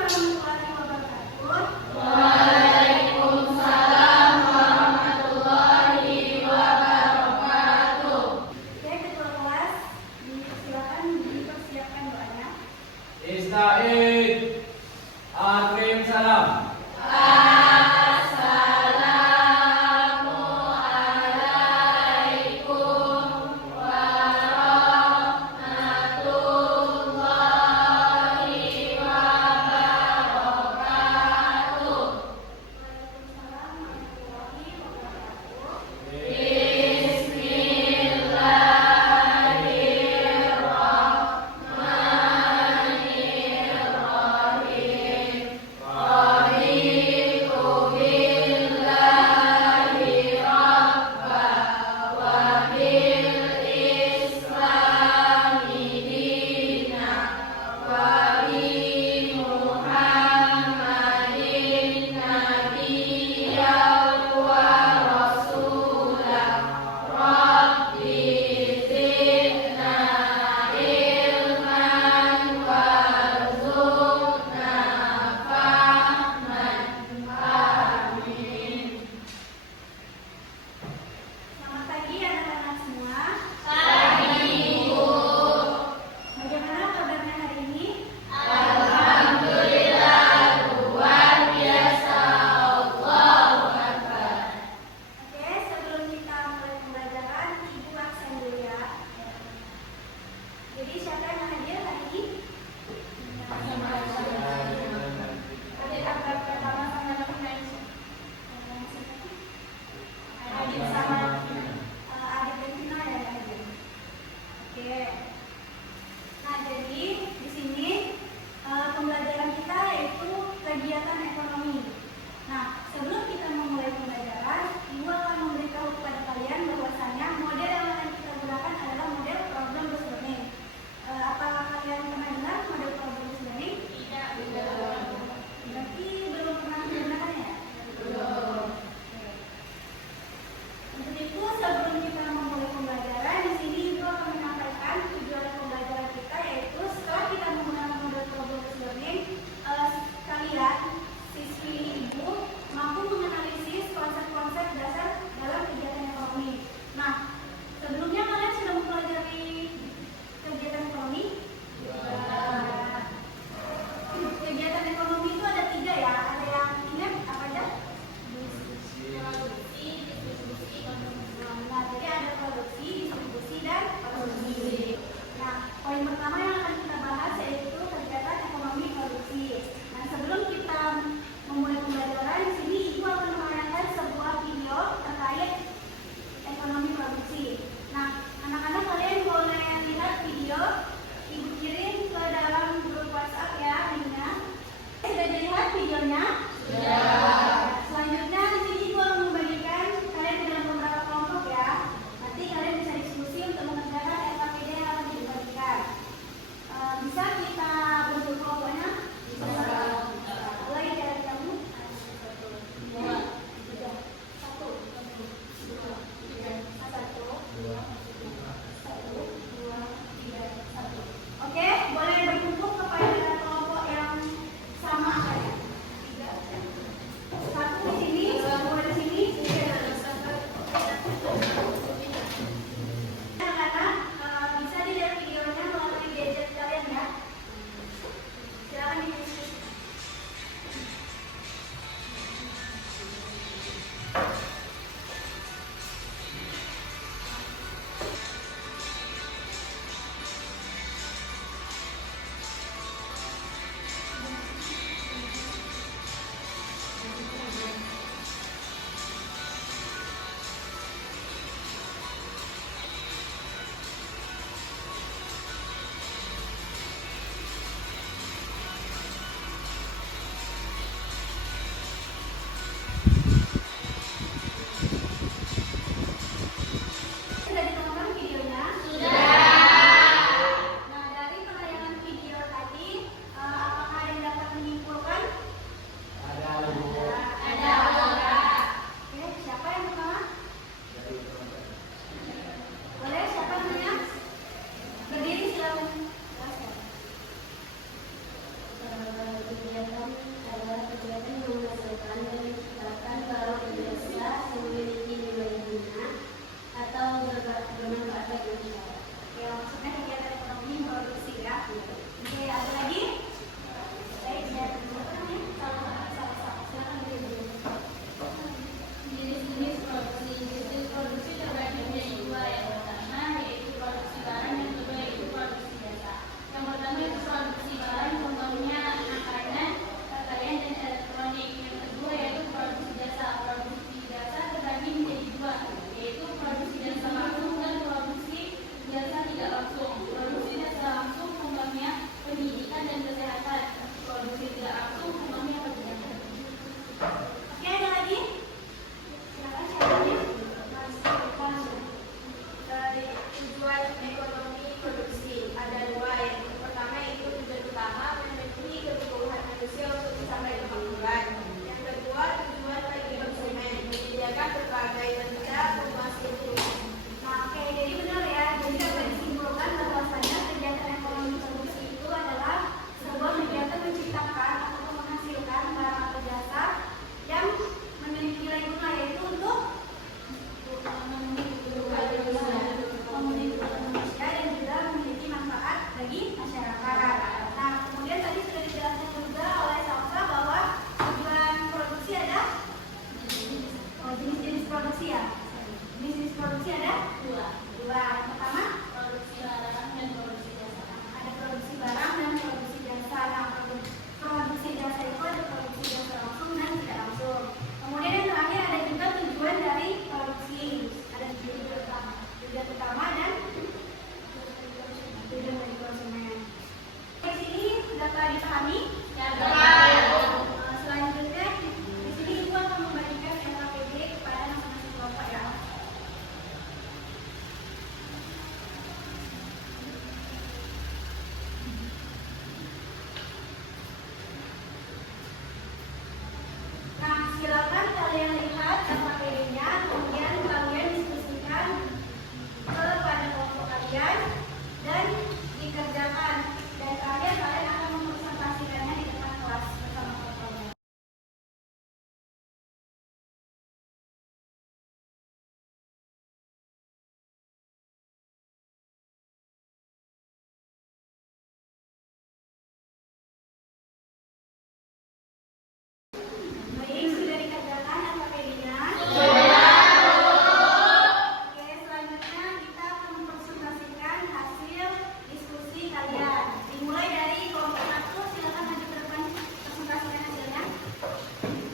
warahmatullahi wabarakatuh. Waalaikumsalam warahmatullahi wabarakatuh. Oke, ketua kelas, silakan dipersiapkan doanya. Ista'id. Akrim salam. Waalaikumsalam warahmatullahi wabarakatuh.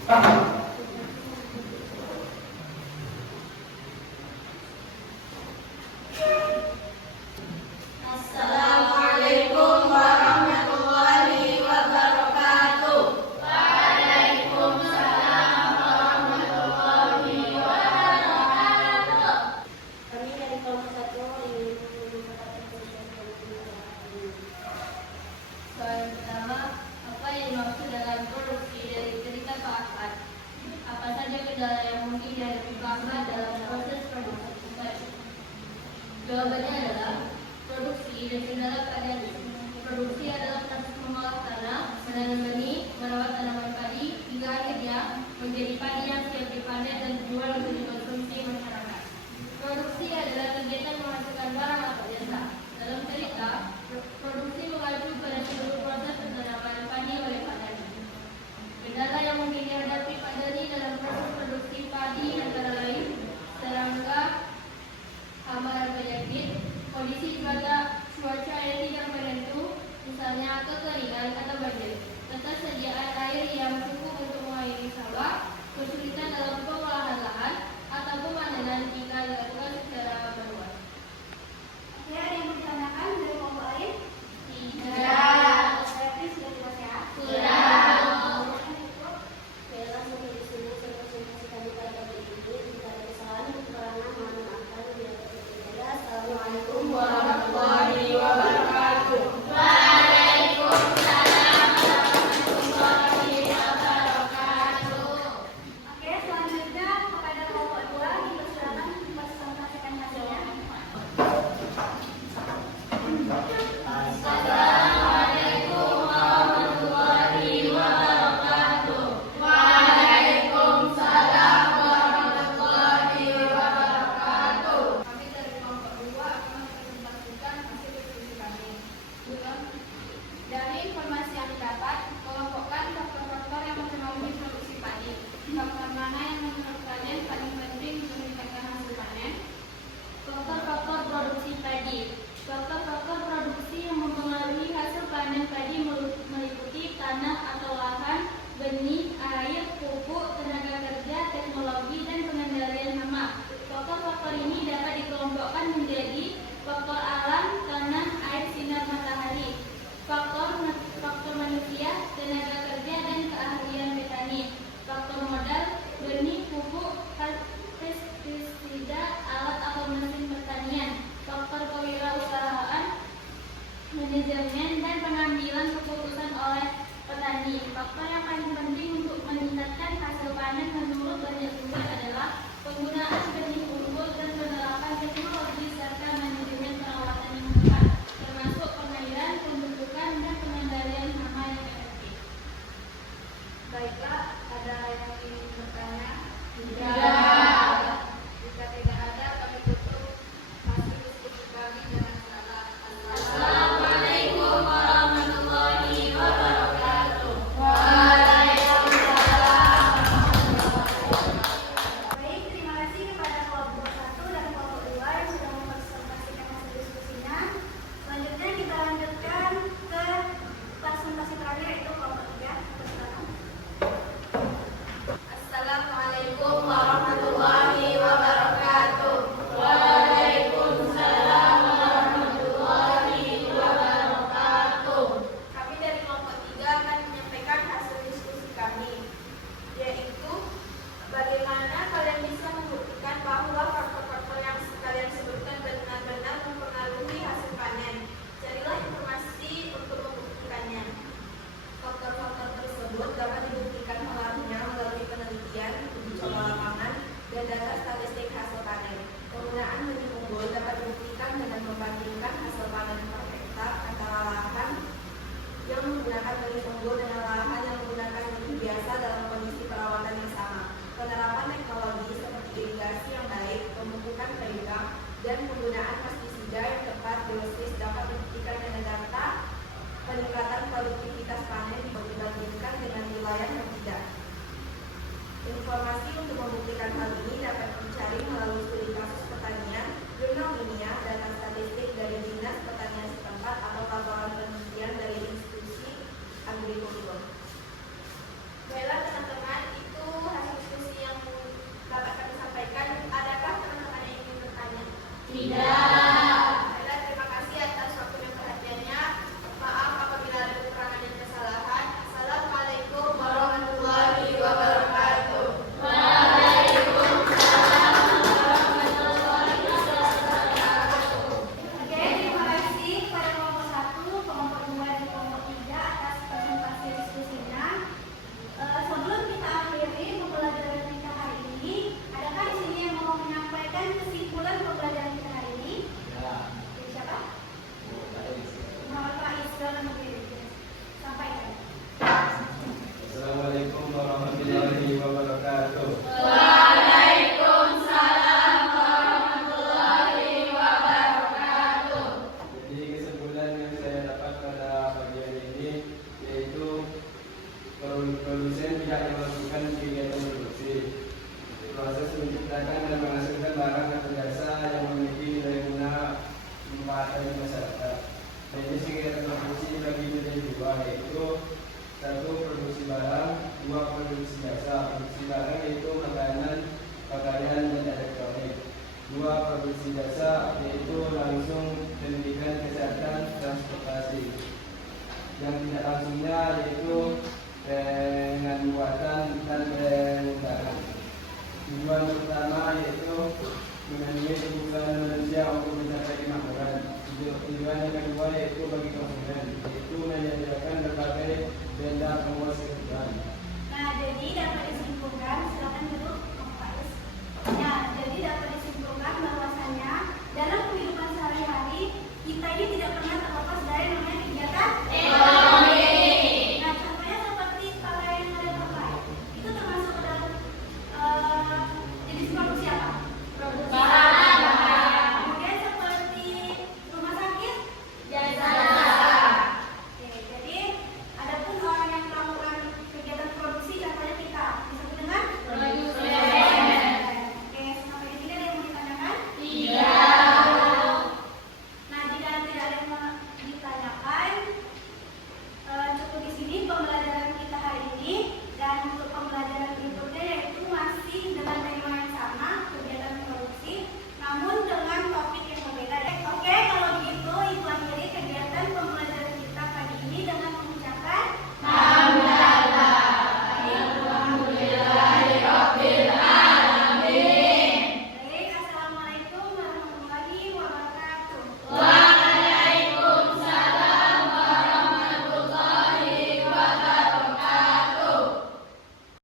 Assalamualaikum warahmatullahi wabarakatuh. Waalaikumsalam warahmatullahi wabarakatuh. Kami dari kelompok 1 ingin mengucapkan Soal pertama, apa yang dimaksud dalam produksi dari cerita Pak Ahmad? Apa saja kendala yang mungkin dihadapi Pak Ahmad dalam proses produksi? Jawabannya adalah produksi dan kendala pada produksi adalah proses mengolah tanah, menanam benih, merawat tanaman padi, hingga akhirnya menjadi padi yang siap dipanen dan dijual untuk dikonsumsi masyarakat. Produksi adalah kegiatan menghasilkan barang atau jasa. Dalam cerita, produksi mengacu pada seluruh proses penanaman padi oleh Pak Dani. Kendala yang mungkin dihadapi Pak Dani dalam proses produksi padi antara lain serangga, hama dan penyakit, kondisi cuaca yang tidak menentu, misalnya kekeringan atau banjir, ketersediaan air yang cukup untuk mengairi sawah, kesulitan dalam pengolahan lahan, atau pemanenan jika dilakukan secara manual. Oke, ada yang mau ditanyakan dari kelompok lain? Tidak. Berarti sudah jelas ya? Sudah. Oke, langsung dari sini saya presentasikan pada topik ini. Jika ada kesalahan, kekurangan, mohon maafkan. Assalamualaikum Warahmatullahi wabarakatuh. Waalaikumsalam warahmatullahi wabarakatuh. Oke, selanjutnya kepada kelompok 2 dipersilakan mempresentasikan hasilnya. Assalamualaikum warahmatullahi wabarakatuh. Waalaikumsalam warahmatullahi wabarakatuh. Kami dari kelompok 2 akan mempresentasikan hasil diskusi kami. Dari informasi yang didapat, kelompokkan faktor-faktor yang mempengaruhi produksi padi. Faktor mana yang menurut kalian paling penting untuk meningkatkan hasil panen? Faktor-faktor produksi padi. Faktor-faktor produksi yang mempengaruhi hasil panen padi meliputi tanah atau lahan, benih, air, pupuk, tenaga kerja, teknologi, dan pengendalian hama. Faktor-faktor ini dapat dikelompokkan menjadi faktor alam, tanah, air, sinar matahari, faktor manusia, tenaga kerja, dan keahlian petani, faktor modal, benih, pupuk, pestisida, alat atau mesin pertanian, faktor kewirausahaan, manajemen, dan pengambilan keputusan oleh petani. Faktor yang paling penting untuk meningkatkan hasil panen menurut banyak sumber adalah penggunaan benih unggul dan penerapan teknologi serta manajemen perawatan yang tepat, termasuk pengairan, pembentukan, dan pengendalian hama yang efektif. Baiklah, ada yang ingin bertanya? Tidak. Jika tidak ada, kami tutup hasil diskusi kami dengan salam. Assalamualaikum warahmatullahi wabarakatuh. Baik, terima kasih kepada kelompok 1 dan kelompok 2 yang sudah mempresentasikan hasil diskusinya. Selanjutnya kita lanjutkan ke presentasi terakhir yaitu kelompok 3. Silakan. Assalamualaikum warahmatullahi wabarakatuh. Waalaikumsalam warahmatullahi wabarakatuh. Kami dari kelompok 3 akan menyampaikan hasil diskusi kami, yaitu bagaimana kalian bisa membuktikan bahwa faktor-faktor yang kalian sebutkan benar-benar mempengaruhi hasil panen. Carilah informasi untuk membuktikannya. Faktor-faktor tersebut dapat dibuktikan melalui penelitian, uji coba lapangan, dan data statistik hasil panen. Penggunaan benih unggul dapat dibuktikan dengan membandingkan hasil panen per hektar antara lahan yang menggunakan benih unggul dengan lahan yang menggunakan benih biasa dalam kondisi perawatan yang sama. Penerapan teknologi seperti irigasi yang baik, pemupukan penyumbang, dan penggunaan pestisida yang tepat dosis dapat dibuktikan dengan data peningkatan produktivitas panen dibandingkan dengan wilayah yang tidak. Informasi untuk membuktikan hal ini dapat dicari melalui studi kasus pertanian, jurnal ilmiah, data statistik dari dinas pertanian setempat atau laporan penelitian dari institusi agrikultur. Baiklah teman-teman, itu Satu, produksi barang. Dua, produksi jasa. Produksi barang yaitu makanan, pakaian, dan elektronik. Dua, produksi jasa yaitu langsung pendidikan, kesehatan, transportasi. Yang tidak langsungnya yaitu pembuatan dan pengembangan. Tujuan pertama yaitu memenuhi kebutuhan manusia untuk mencapai kemakmuran. Tujuan yang kedua yaitu bagi konsumen, yaitu menyediakan berbagai